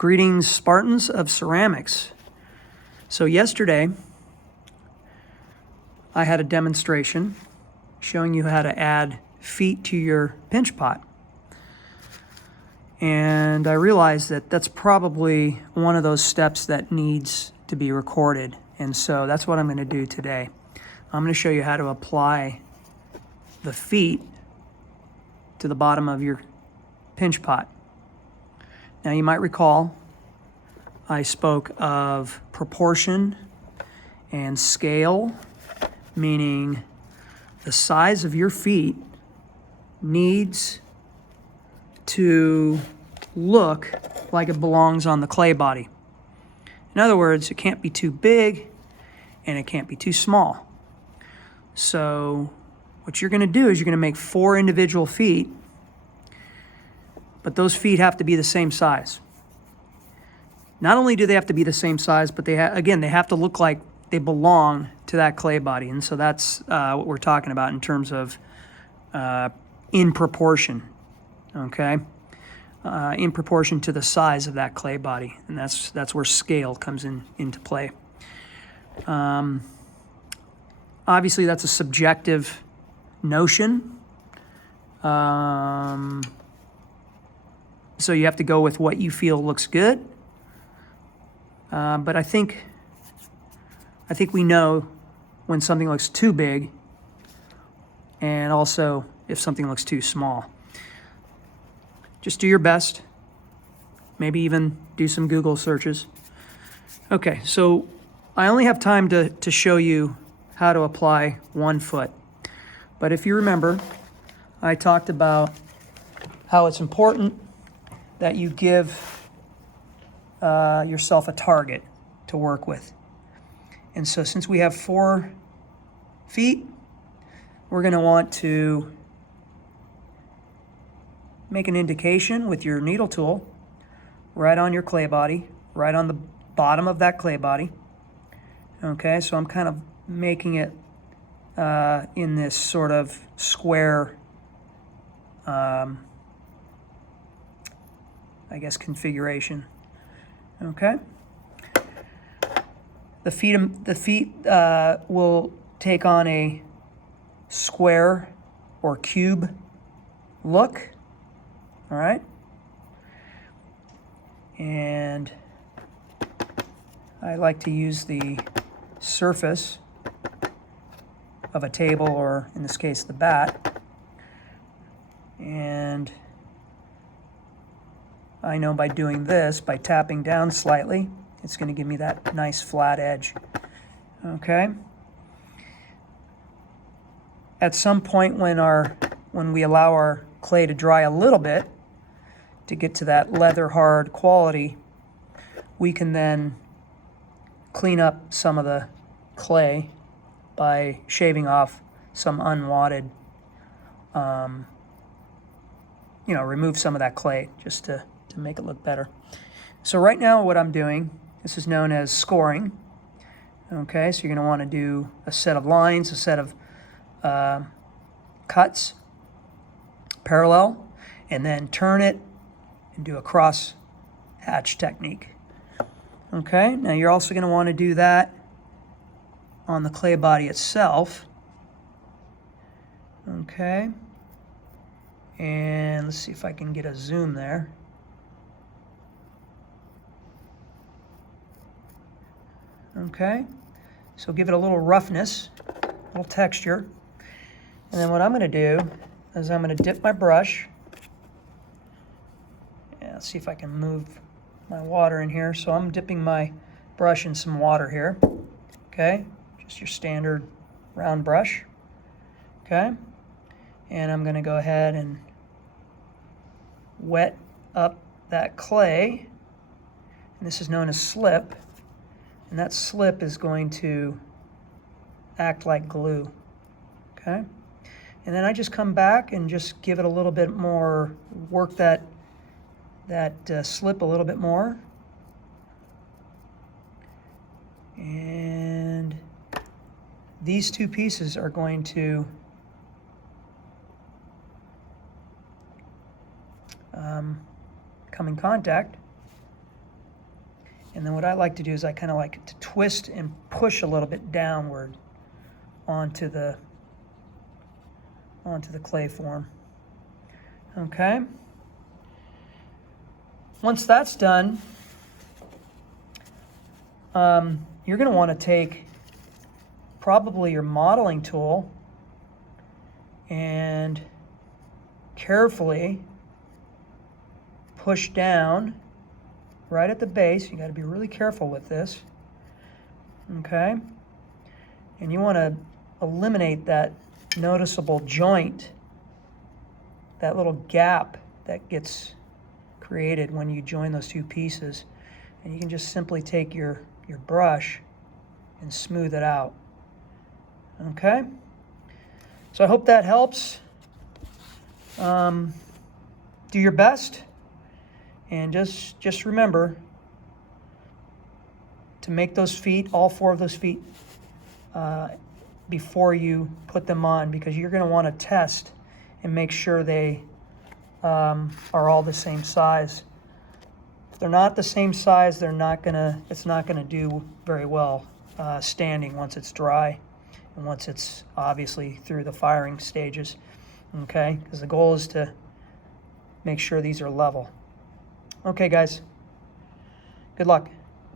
Greetings, Spartans of ceramics. So yesterday, I had a demonstration showing you how to add feet to your pinch pot. And I realized that that's probably one of those steps that needs to be recorded. And so that's what I'm going to do today. I'm going to show you how to apply the feet to the bottom of your pinch pot. Now you might recall I spoke of proportion and scale, meaning the size of your feet needs to look like it belongs on the clay body. In other words, it can't be too big and it can't be too small. So what you're going to do is you're going to make 4 individual feet, but those feet have to be the same size. Not only do they have to be the same size, but they have to look like they belong to that clay body. And so that's what we're talking about in terms of in proportion, okay? In proportion to the size of that clay body. And that's where scale comes into play. Obviously, that's a subjective notion. So you have to go with what you feel looks good. But I think we know when something looks too big and also if something looks too small. Just do your best. Maybe even do some Google searches. Okay, so I only have time to show you how to apply 1 foot. But if you remember, I talked about how it's important that you give yourself a target to work with. And so since we have 4 feet, we're going to want to make an indication with your needle tool right on your clay body, right on the bottom of that clay body. Okay, so I'm kind of making it in this sort of square configuration. Okay. The feet will take on a square or cube look. All right. And I like to use the surface of a table, or in this case, the bat. And I know by doing this, by tapping down slightly, it's going to give me that nice flat edge. Okay? At some point when we allow our clay to dry a little bit to get to that leather hard quality, we can then clean up some of the clay by shaving off some unwanted, remove some of that clay just to make it look better. So right now what I'm doing, this is known as scoring. Okay, so you're going to want to do a set of lines, a set of cuts, parallel, and then turn it and do a cross hatch technique. Okay, now you're also going to want to do that on the clay body itself. Okay, and let's see if I can get a zoom there. Okay, so give it a little roughness, a little texture. And then what I'm going to do is I'm going to dip my brush. Yeah, let's see if I can move my water in here. So I'm dipping my brush in some water here. Okay, just your standard round brush. Okay, and I'm going to go ahead and wet up that clay. And this is known as slip. And that slip is going to act like glue, okay? And then I just come back and just give it a little bit more, work that slip a little bit more. And these 2 pieces are going to come in contact. And then what I like to do is I kind of like to twist and push a little bit downward onto the clay form. Okay. Once that's done, you're going to want to take probably your modeling tool and carefully push down right at the base. You got to be really careful with this. Okay. And you want to eliminate that noticeable joint, that little gap that gets created when you join those two pieces. And you can just simply take your brush and smooth it out. Okay? So I hope that helps. Do your best, and just remember to make those feet, all 4 of those feet, before you put them on, because you're going to want to test and make sure they are all the same size. If they're not the same size, it's not gonna do very well standing once it's dry and once it's obviously through the firing stages. Okay, because the goal is to make sure these are level. Okay, guys, good luck.